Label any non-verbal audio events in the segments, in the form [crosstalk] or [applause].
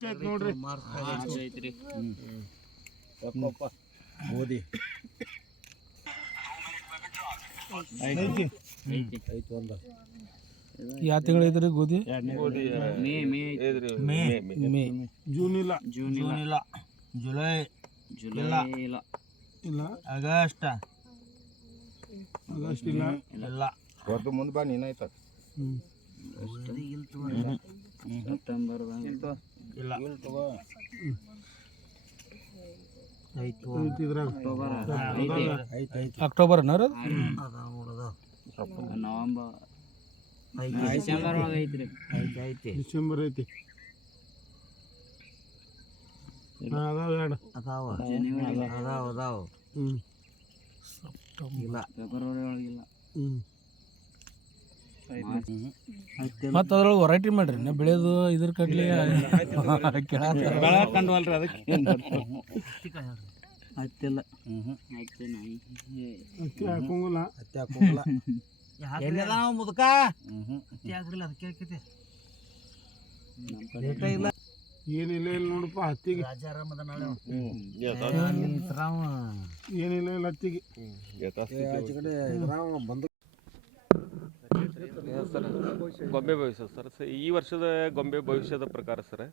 ನೋಡ್ರಿ. ಐತ್ರಿ ಗೋಧಿ ಐತಿ ಐತಿ. ಐತಿ ಒಂದು. ಯಾವ ತಿಂಗಳು ಐತ್ರಿ ಗೋಧಿ? May May. ಐತಿ. ಮೇ ಮೇ ಜೂನ್ ಇಲ್ಲ ಜೂನ್ ಜೂನ್ ಇಲ್ಲ ಇಲ್ಲ ಜುಲೈ. ಜುಲೈ ಇಲ್ಲ. ಇಲ್ಲ. ಆಗಸ್ಟ್. ಆಗಸ್ಟ್ ಇಲ್ಲ. ಇಲ್ಲ. ಹೊರತು ಮುಂದೆ ಬಾ ನೀನಾಯ್ತ ಹ್ಮ್. ಸೆಪ್ಟೆಂಬರ್ ಇಲ್ಲ. October November. ಐತಿ ಡಿಸೆಂಬರ್ ಒಳಗೆ ಐತ್ರಿ. ಐತಿ ಐತಿ ಡಿಸೆಂಬರ್ ಐತಿ. ಅದಾವ ಎರಡು. ಅದಾವ. ಅದಾವ ಅದಾವ. ಹ್ಮ್. ಇಲ್ಲ. ಫೆಬ್ರವರಿ ಒಳಗಿಲ್ಲ ಹ್ಮ್. ಮತ್ತು ಅದ್ರೊಳಗೆ ವರೈಟಿ ಮಾಡ್ರಿ. ನಾ ಬೆಳೆದು ಇದ್ರ ಕಡ್ಲಿ [laughs] ಕಂಡ್ವಲ್ರಿ ಅದಕ್ಕೆ ಹತ್ತಿಲ್ಲ. ಅಕ್ಕಿ ಹಾಕೊಂಗಿಲ್ಲ. ಹತ್ತಿ ಹಾಕೋಂಗಿಲ್ಲ. ಎಲ್ಲಿದ ನಾವು ಮುದುಕ? ಹತ್ತಿ ಹಾಕ್ರಿಲ್ಲ ಅದಕ್ಕೆ ಹಾಕೈತಿ ಇಲ್ಲ. ಏನಿಲ್ಲ ಇಲ್ಲ ನೋಡಪ್ಪ ಹತ್ತಿಗೆ. ಏನಿಲ್ಲ ಇಲ್ಲ ಹತ್ತಿಗೆ. ಆಚೆ ಕಡೆ ಇದ್ರಾವ ಬಂದು ಗೊಂಬೆ ಭವಿಷ್ಯ ಸರ್. ಸ ಈ ವರ್ಷದ ಗೊಂಬೆ ಭವಿಷ್ಯದ ಪ್ರಕಾರ ಸರ್,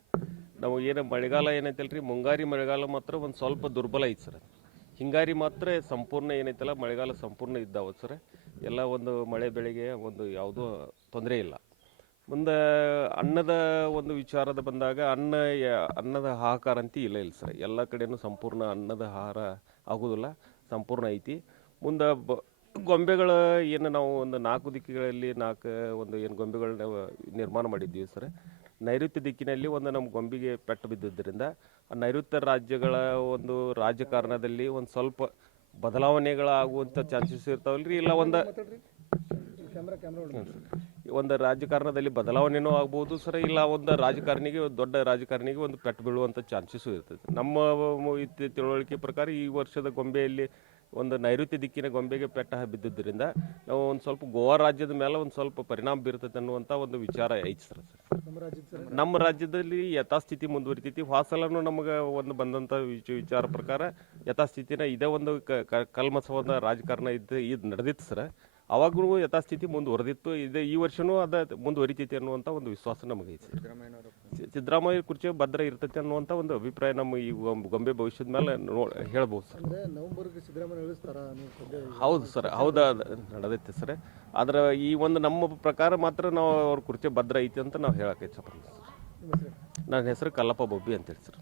ನಾವು ಏನು ಮಳೆಗಾಲ ಏನೈತಲ್ಲ ರೀ ಮುಂಗಾರಿ ಮಳೆಗಾಲ ಮಾತ್ರ ಒಂದು ಸ್ವಲ್ಪ ದುರ್ಬಲ ಐತೆ ಸರ್. ಹಿಂಗಾರಿ ಮಾತ್ರ ಸಂಪೂರ್ಣ ಏನೈತಲ್ಲ, ಮಳೆಗಾಲ ಸಂಪೂರ್ಣ ಇದ್ದಾವೆ ಸರ್. ಎಲ್ಲ ಒಂದು ಮಳೆ ಬೆಳೆಗೆ ಒಂದು ಯಾವುದೂ ತೊಂದರೆ ಇಲ್ಲ. ಮುಂದೆ ಅನ್ನದ ಒಂದು ವಿಚಾರದ ಬಂದಾಗ ಅನ್ನ ಅನ್ನದ ಹಾಹಾಕಾರ ಅಂತ ಇಲ್ಲ ಇಲ್ಲ ಸರ್. ಎಲ್ಲ ಕಡೆನೂ ಸಂಪೂರ್ಣ ಅನ್ನದ ಆಹಾರ ಆಗೋದಿಲ್ಲ, ಸಂಪೂರ್ಣ ಐತಿ. ಮುಂದೆ ಬ ಗೊಂಬೆಗಳ ಏನು ನಾವು ಒಂದು ನಾಲ್ಕು ದಿಕ್ಕುಗಳಲ್ಲಿ ನಾಲ್ಕು ಒಂದು ಏನು ಗೊಂಬೆಗಳನ್ನ ನಿರ್ಮಾಣ ಮಾಡಿದ್ದೀವಿ ಸರ್. ನೈಋತ್ಯ ದಿಕ್ಕಿನಲ್ಲಿ ಒಂದು ನಮ್ಮ ಗೊಂಬೆಗೆ ಪೆಟ್ಟು ಬಿದ್ದಿದ್ದರಿಂದ ಆ ನೈಋತ್ಯ ರಾಜ್ಯಗಳ ಒಂದು ರಾಜಕಾರಣದಲ್ಲಿ ಒಂದು ಸ್ವಲ್ಪ ಬದಲಾವಣೆಗಳಾಗುವಂಥ ಚಾನ್ಸಸ್ ಇರ್ತಾವಲ್ಲ ರೀ ಇಲ್ಲ ಒಂದು ಒಂದು ರಾಜಕಾರಣದಲ್ಲಿ ಬದಲಾವಣೆನೂ ಆಗ್ಬೋದು ಸರ್. ಇಲ್ಲ ಒಂದು ರಾಜಕಾರಣಿಗೆ, ದೊಡ್ಡ ರಾಜಕಾರಣಿಗೆ ಒಂದು ಪೆಟ್ಟು ಬೀಳುವಂಥ ಚಾನ್ಸಸ್ಸು ಇರ್ತದೆ. ನಮ್ಮ ತಿಳುವಳಿಕೆ ಪ್ರಕಾರ ಈ ವರ್ಷದ ಗೊಂಬೆಯಲ್ಲಿ ಒಂದು ನೈಋತ್ಯ ದಿಕ್ಕಿನ ಗೊಂಬೆಗೆ ಪೆಟ್ಟ ಬಿದ್ದಿದ್ದರಿಂದ ನಾವು ಒಂದು ಸ್ವಲ್ಪ ಗೋವಾ ರಾಜ್ಯದ ಮೇಲೆ ಒಂದು ಸ್ವಲ್ಪ ಪರಿಣಾಮ ಬೀರ್ತೈತೆ ಅನ್ನುವಂಥ ಒಂದು ವಿಚಾರ ಐತಿ ಸರ್. ನಮ್ಮ ರಾಜ್ಯದಲ್ಲಿ ಯಥಾಸ್ಥಿತಿ ಮುಂದುವರಿತೈತಿ. ಹಾಸಲನು ನಮಗೆ ಒಂದು ಬಂದಂಥ ವಿಚ- ವಿಚಾರ ಪ್ರಕಾರ ಯಥಾಸ್ಥಿತಿನ ಇದೇ ಒಂದು ಕ ಕಲ್ಮಸವಾದ ರಾಜಕಾರಣ ಇದ್ದು ಇದು ನಡೆದಿತ್ತು ಸರ್. ಅವಾಗೂ ಯಥಾಸ್ಥಿತಿ ಮುಂದುವರೆದಿತ್ತು. ಇದೆ ಈ ವರ್ಷವೂ ಅದು ಮುಂದುವರಿತೈತಿ ಅನ್ನುವಂಥ ಒಂದು ವಿಶ್ವಾಸ ನಮಗೈತಿ ಸಿದ್ದರಾಮಯ್ಯ ಕುರ್ಚಿ ಭದ್ರ ಇರ್ತೈತೆ ಅನ್ನುವಂಥ ಒಂದು ಅಭಿಪ್ರಾಯ ನಮ್ಮ ಈ ಗೊಂಬೆ- ಗೊಂಬೆ ಭವಿಷ್ಯದ ಮೇಲೆ ನೋ ಹೇಳ್ಬೋದು ಸರ್. ಹೌದು ಸರ್ ಹೌದು ನಡೆದೈತೆ ಸರ್. ಆದ್ರೆ ಈ ಒಂದು ನಮ್ಮ ಪ್ರಕಾರ ಮಾತ್ರ ನಾವು ಅವ್ರ ಕುರ್ಚಿ ಭದ್ರ ಐತಿ ಅಂತ ನಾವು ಹೇಳಕ್ಕೆ ಇಷ್ಟಪಡ್ತೀವಿ ಸರ್. ನನ್ನ ಹೆಸರು ಕಲ್ಲಪ್ಪ ಬೊಬ್ಬಿ ಅಂತೇಳಿ ಸರ್.